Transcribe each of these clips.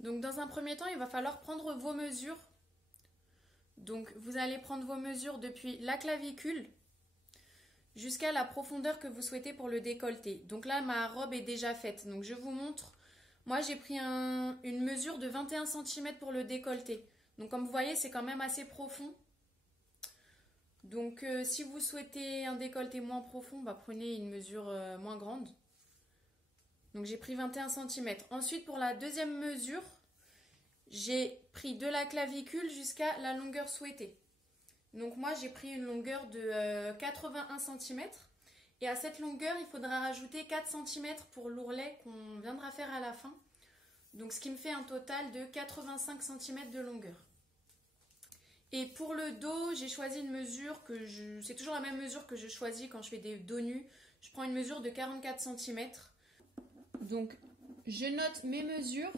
Donc dans un premier temps, il va falloir prendre vos mesures. Donc vous allez prendre vos mesures depuis la clavicule jusqu'à la profondeur que vous souhaitez pour le décolleté. Donc là, ma robe est déjà faite. Donc je vous montre. Moi, j'ai pris une mesure de 21 cm pour le décolleté. Donc comme vous voyez, c'est quand même assez profond. Donc si vous souhaitez un décolleté moins profond, prenez une mesure moins grande. Donc j'ai pris 21 cm. Ensuite, pour la deuxième mesure, j'ai pris de la clavicule jusqu'à la longueur souhaitée. Donc moi, j'ai pris une longueur de 81 cm. Et à cette longueur, il faudra rajouter 4 cm pour l'ourlet qu'on viendra faire à la fin. Donc ce qui me fait un total de 85 cm de longueur. Et pour le dos, j'ai choisi une mesure c'est toujours la même mesure que je choisis quand je fais des dos nus. Je prends une mesure de 44 cm. Donc je note mes mesures.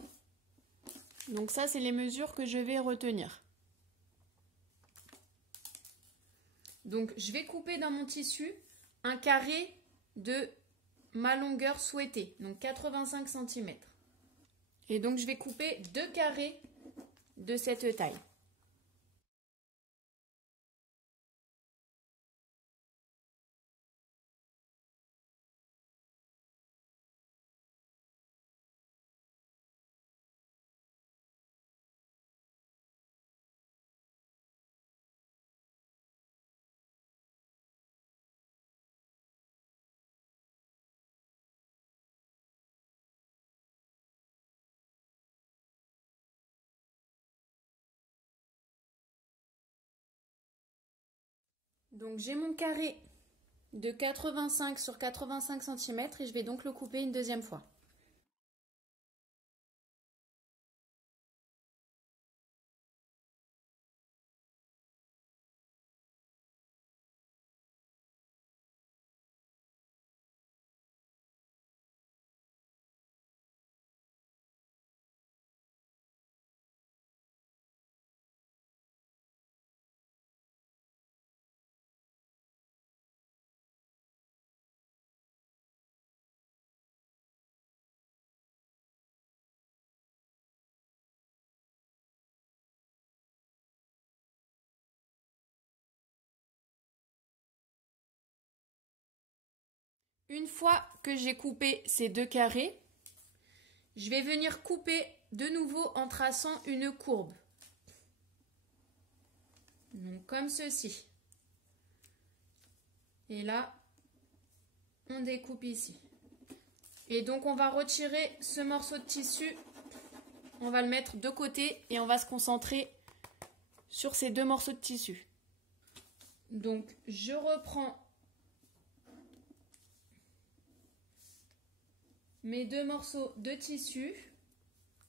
Donc ça, c'est les mesures que je vais retenir. Donc je vais couper dans mon tissu un carré de ma longueur souhaitée, donc 85 cm. Et donc je vais couper 2 carrés de cette taille. Donc j'ai mon carré de 85 sur 85 cm et je vais donc le couper une deuxième fois. Une fois que j'ai coupé ces 2 carrés, je vais venir couper de nouveau en traçant une courbe. Donc comme ceci. Et là, on découpe ici. Et donc on va retirer ce morceau de tissu. On va le mettre de côté et on va se concentrer sur ces 2 morceaux de tissu. Donc je reprends mes 2 morceaux de tissu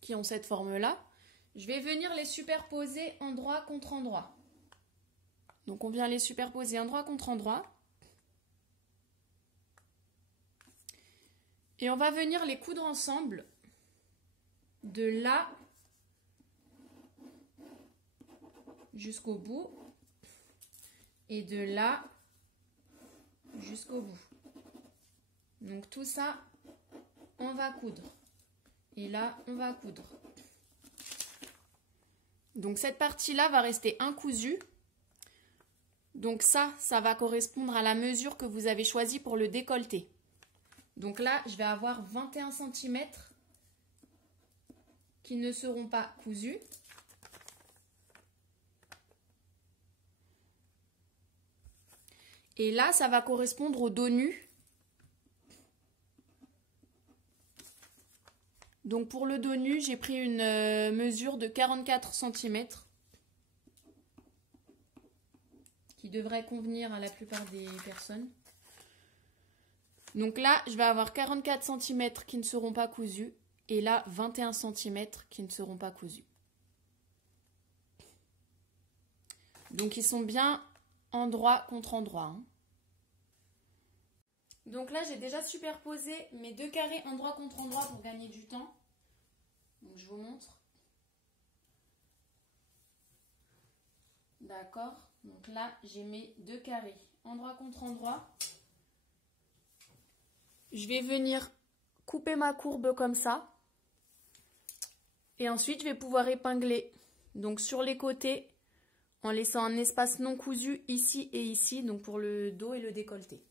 qui ont cette forme-là. Je vais venir les superposer endroit contre endroit. Donc on vient les superposer endroit contre endroit. Et on va venir les coudre ensemble de là jusqu'au bout et de là jusqu'au bout. Donc tout ça, on va coudre. Et là, on va coudre. Donc cette partie-là va rester incousue. Donc ça va correspondre à la mesure que vous avez choisie pour le décolleté. Donc là, je vais avoir 21 cm qui ne seront pas cousus. Et là, ça va correspondre au dos nu. Donc pour le dos nu, j'ai pris une mesure de 44 cm qui devrait convenir à la plupart des personnes. Donc là, je vais avoir 44 cm qui ne seront pas cousus et là, 21 cm qui ne seront pas cousus. Donc ils sont bien endroit contre endroit. Hein. Donc là, j'ai déjà superposé mes 2 carrés endroit contre endroit pour gagner du temps. Donc je vous montre. D'accord. Donc là, j'ai mes 2 carrés endroit contre endroit. Je vais venir couper ma courbe comme ça. Et ensuite, je vais pouvoir épingler. Donc sur les côtés, en laissant un espace non cousu ici et ici, donc pour le dos et le décolleté.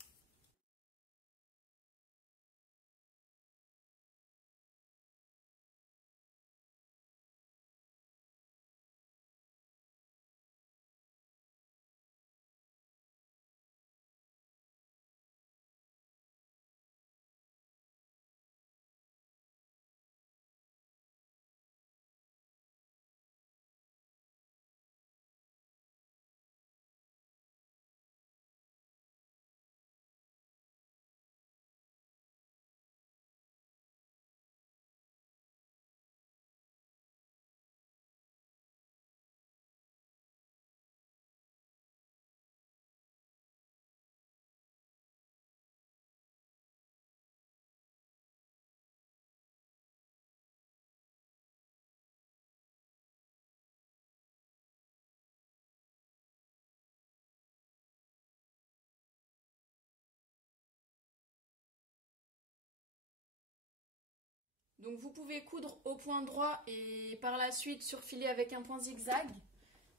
Donc vous pouvez coudre au point droit et par la suite surfiler avec un point zigzag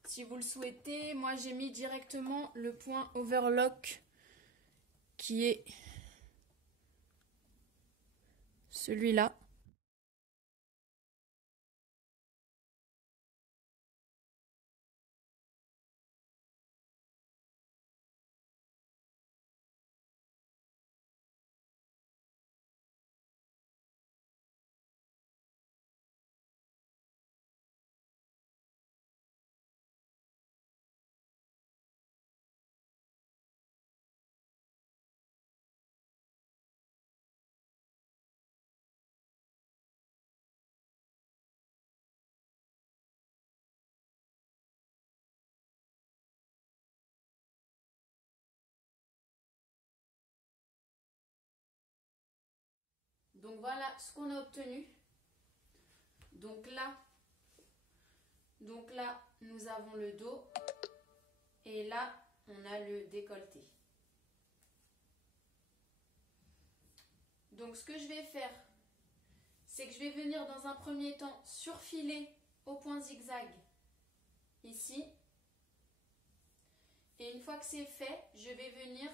si vous le souhaitez. Moi j'ai mis directement le point overlock qui est celui-là. Donc voilà ce qu'on a obtenu. Donc là, nous avons le dos et là, on a le décolleté. Donc ce que je vais faire, c'est que je vais venir dans un premier temps surfiler au point zigzag ici. Et une fois que c'est fait, je vais venir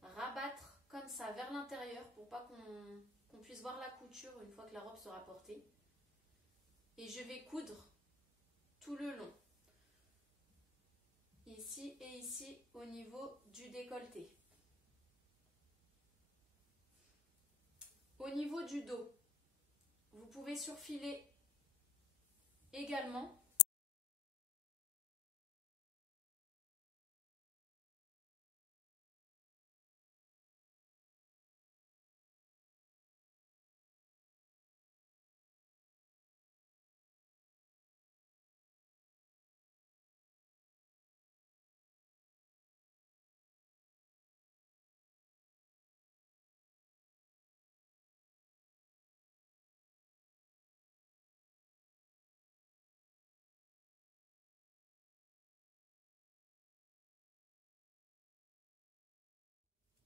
rabattre comme ça vers l'intérieur pour pas qu'on puisse voir la couture une fois que la robe sera portée. Et je vais coudre tout le long, ici et ici au niveau du décolleté. Au niveau du dos, vous pouvez surfiler également.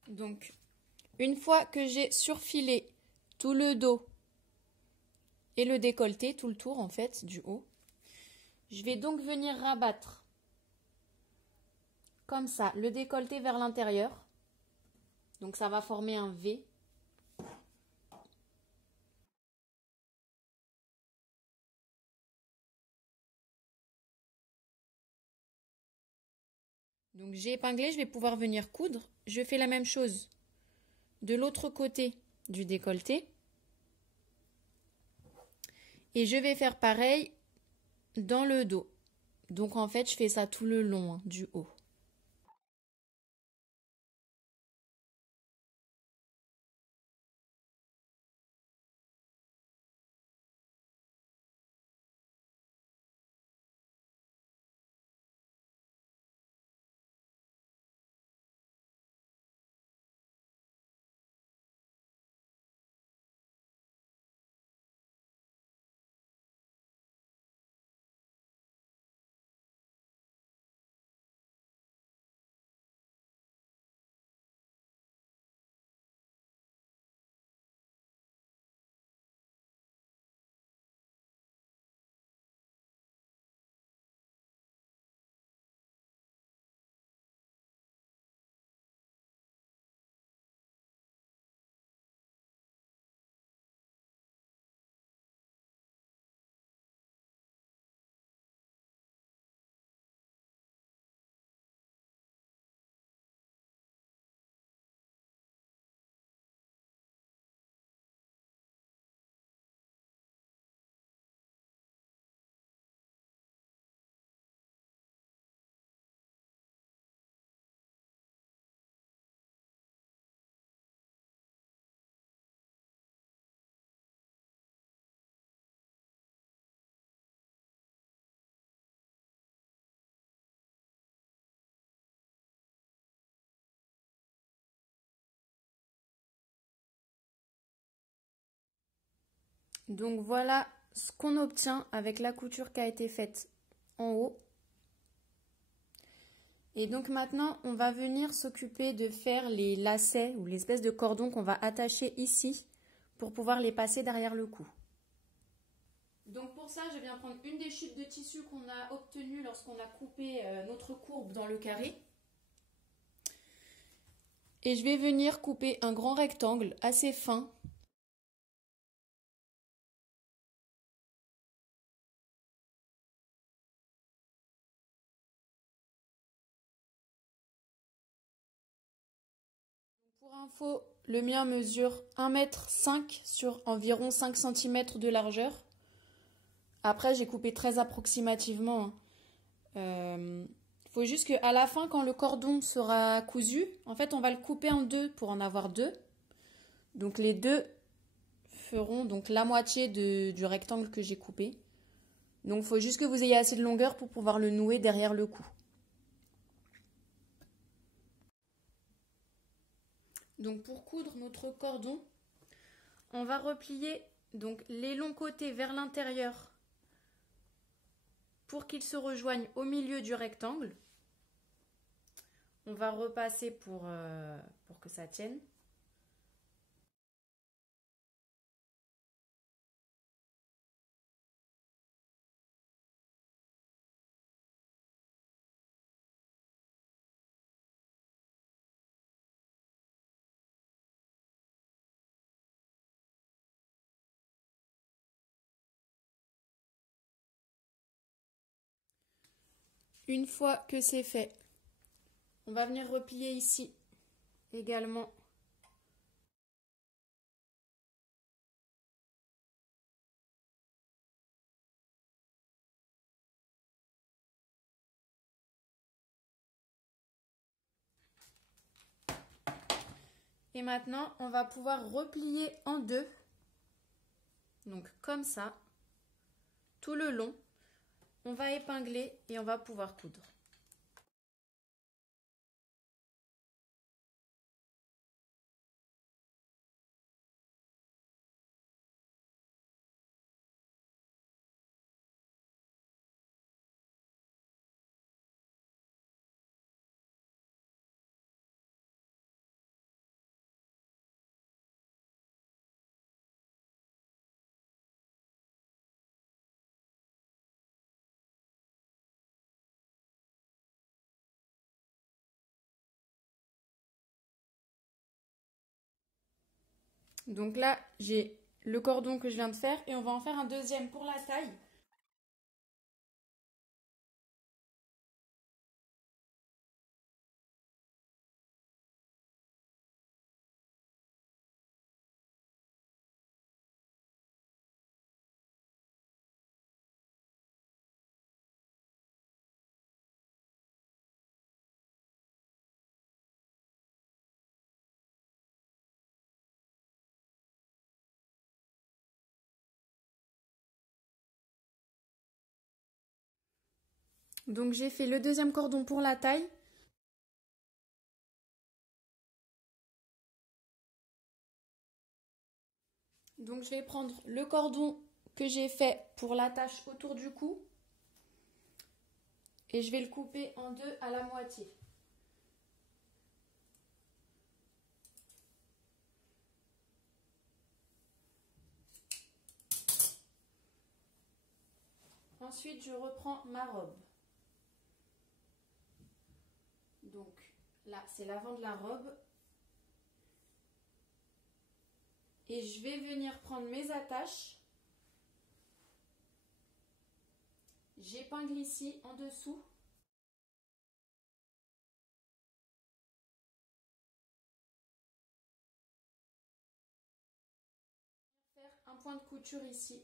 Donc, une fois que j'ai surfilé tout le dos et le décolleté, tout le tour en fait du haut, je vais donc venir rabattre comme ça le décolleté vers l'intérieur. Donc ça va former un V. Donc j'ai épinglé, je vais pouvoir venir coudre. Je fais la même chose de l'autre côté du décolleté. Et je vais faire pareil dans le dos. Donc en fait, je fais ça tout le long du haut. Donc voilà ce qu'on obtient avec la couture qui a été faite en haut. Et donc maintenant, on va venir s'occuper de faire les lacets ou l'espèce de cordon qu'on va attacher ici pour pouvoir les passer derrière le cou. Donc pour ça, je viens prendre une des chutes de tissu qu'on a obtenues lorsqu'on a coupé notre courbe dans le carré. Et je vais venir couper un grand rectangle assez fin. Pour info, le mien mesure 1,5 m sur environ 5 cm de largeur. Après, j'ai coupé très approximativement. Il faut juste qu'à la fin, quand le cordon sera cousu, en fait, on va le couper en deux pour en avoir deux. Donc les deux feront donc la moitié du rectangle que j'ai coupé. Donc il faut juste que vous ayez assez de longueur pour pouvoir le nouer derrière le cou. Donc pour coudre notre cordon, on va replier donc les longs côtés vers l'intérieur pour qu'ils se rejoignent au milieu du rectangle. On va repasser pour que ça tienne. Une fois que c'est fait, on va venir replier ici également. Et maintenant, on va pouvoir replier en deux. Donc comme ça, tout le long. On va épingler et on va pouvoir coudre. Donc là, j'ai le cordon que je viens de faire et on va en faire un deuxième pour la taille. Donc j'ai fait le deuxième cordon pour la taille. Donc je vais prendre le cordon que j'ai fait pour l'attache autour du cou et je vais le couper en deux à la moitié. Ensuite, je reprends ma robe. Donc là, c'est l'avant de la robe. Et je vais venir prendre mes attaches. J'épingle ici en dessous. Faire un point de couture ici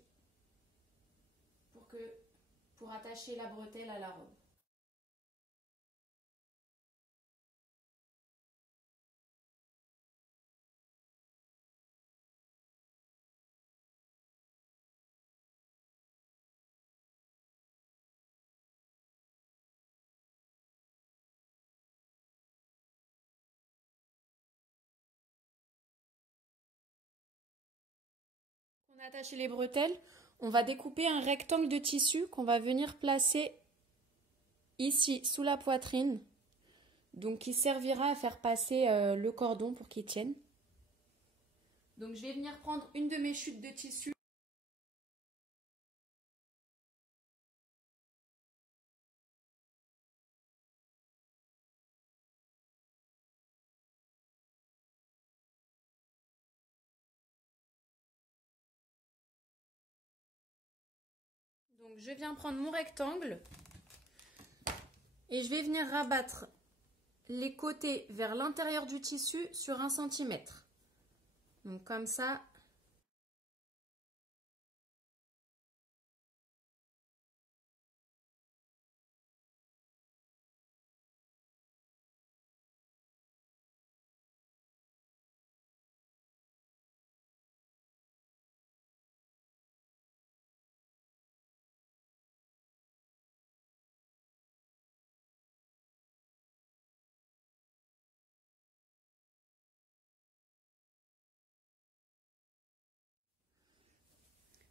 pour attacher la bretelle à la robe. On a attaché les bretelles, on va découper un rectangle de tissu qu'on va venir placer ici sous la poitrine, donc qui servira à faire passer le cordon pour qu'il tienne. Donc je vais venir prendre une de mes chutes de tissu. Donc je viens prendre mon rectangle et je vais venir rabattre les côtés vers l'intérieur du tissu sur 1 cm. Donc comme ça.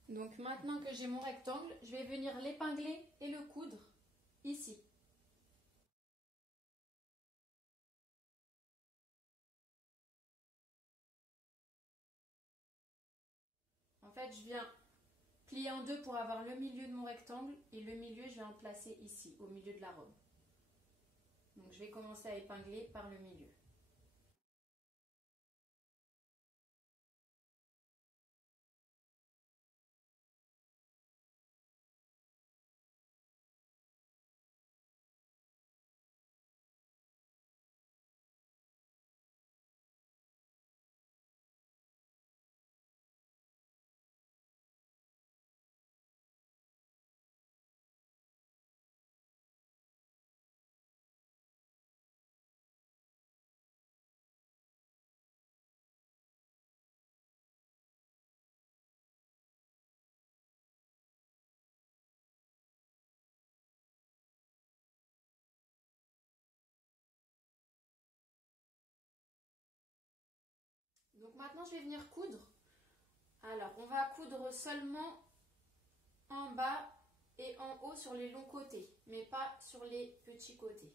Donc maintenant que j'ai mon rectangle, je vais venir l'épingler et le coudre ici. En fait, je viens plier en deux pour avoir le milieu de mon rectangle et le milieu, je vais en placer ici, au milieu de la robe. Donc je vais commencer à épingler par le milieu. Donc maintenant, je vais venir coudre. Alors, on va coudre seulement en bas et en haut sur les longs côtés, mais pas sur les petits côtés.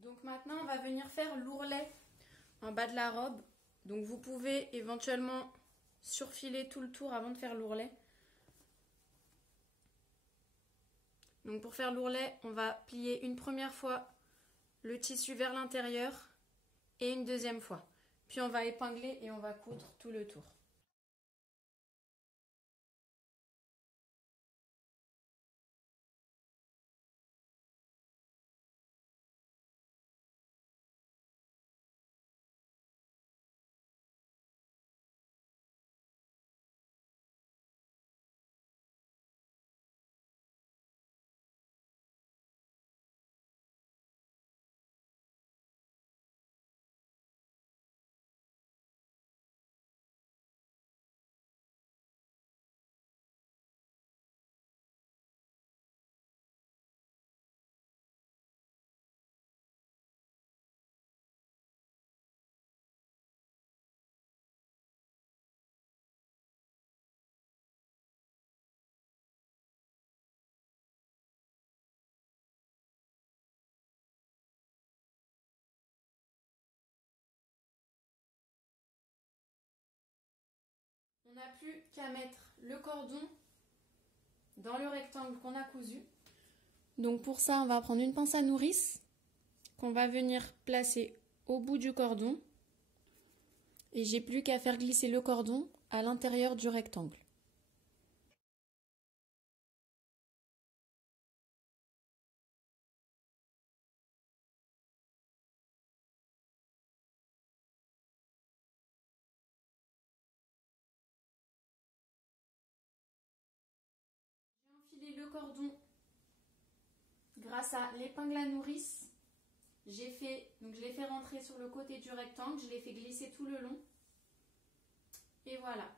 Donc maintenant, on va venir faire l'ourlet en bas de la robe. Donc vous pouvez éventuellement surfiler tout le tour avant de faire l'ourlet. Donc pour faire l'ourlet, on va plier une première fois le tissu vers l'intérieur et une deuxième fois. Puis on va épingler et on va coudre tout le tour. On n'a plus qu'à mettre le cordon dans le rectangle qu'on a cousu. Donc pour ça, on va prendre une pince à nourrice qu'on va venir placer au bout du cordon. Et j'ai plus qu'à faire glisser le cordon à l'intérieur du rectangle. cordon grâce à l'épingle à nourrice. Je l'ai fait rentrer sur le côté du rectangle, je l'ai fait glisser tout le long. Et voilà.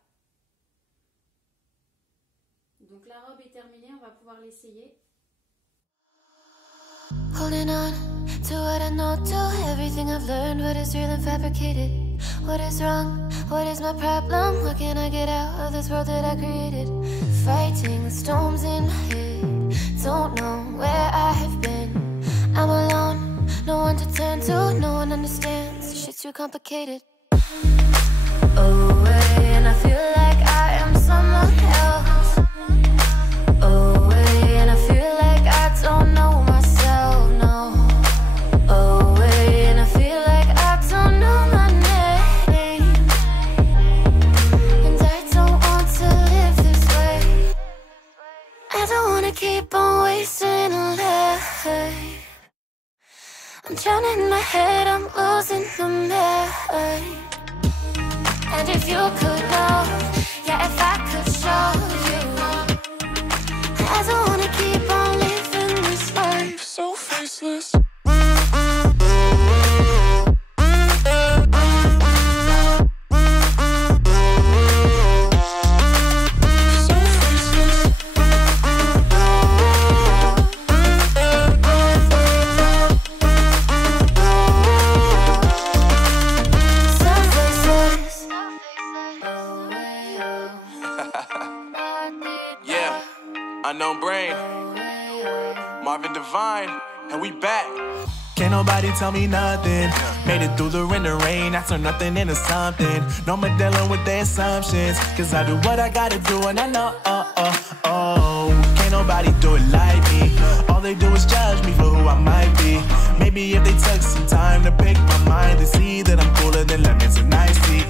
Donc la robe est terminée, on va pouvoir l'essayer. Holding on to what I know, to everything I've learned, what is real and fabricated. What is wrong? What is my problem? How can I get out of this world that I created? Fighting the storms in my head, don't know where I have been. I'm alone, no one to turn to, no one understands. Shit's too complicated. Away, and I feel like I am someone else. Away, and I feel like I don't know myself, no. Away, and I feel like I don't know my name. And I don't want to live this way. I don't wanna keep on wasting a life. I'm drowning in my head, I'm losing my mind. And if you could know, yeah, if I could show you, I don't wanna keep on living this life so faceless. Unknown Brain, Marvin Divine, and we back. Can't nobody tell me nothing. Made it through the rain and rain, I turn nothing into something. No more dealing with their assumptions, cause I do what I gotta do and I know, can't nobody do it like me. All they do is judge me for who I might be. Maybe if they took some time to pick my mind, they see that I'm cooler than lemons and iced tea.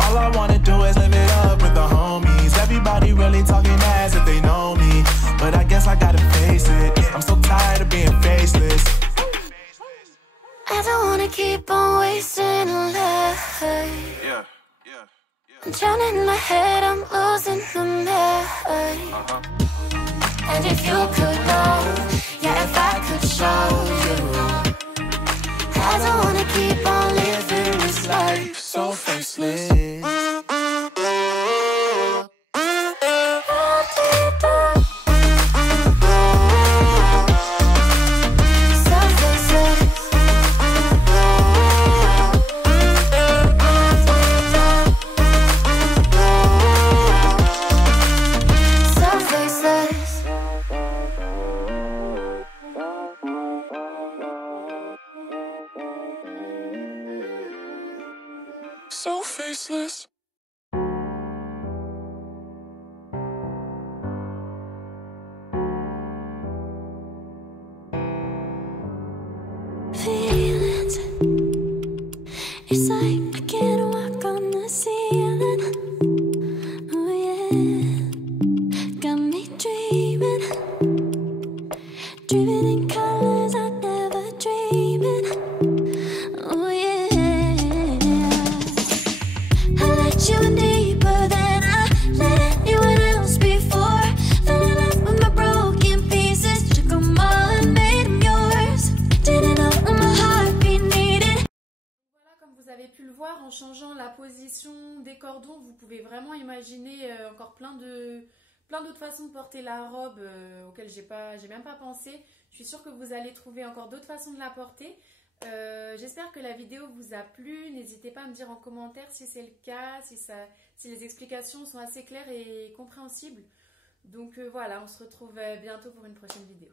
All I wanna do is live it up with the homies. Everybody really talking as if they know me, but I guess I gotta face it. I'm so tired of being faceless. I don't wanna keep on wasting a life. I'm drowning in my head, I'm losing my mind. And if you could know, yeah, if I could show you, I don't wanna keep on living this life so faceless. So faceless. Feelings, it's like I can't walk on the ceiling. Oh yeah, got me dreaming, dreaming in colors I never dreamed in. Oh yeah, I let you in deeper than I let anyone else before. Fell in love with my broken pieces, took them all and made them yours. Didn't know what my heartbeat needed. Voilà, comme vous avez pu le voir, en changeant la position des cordons, vous pouvez vraiment imaginer encore plein d'autres façons de porter la robe auxquelles j'ai même pas pensé. Je suis sûre que vous allez trouver encore d'autres façons de la porter. J'espère que la vidéo vous a plu. N'hésitez pas à me dire en commentaire si c'est le cas, si les explications sont assez claires et compréhensibles. Donc voilà, on se retrouve bientôt pour une prochaine vidéo.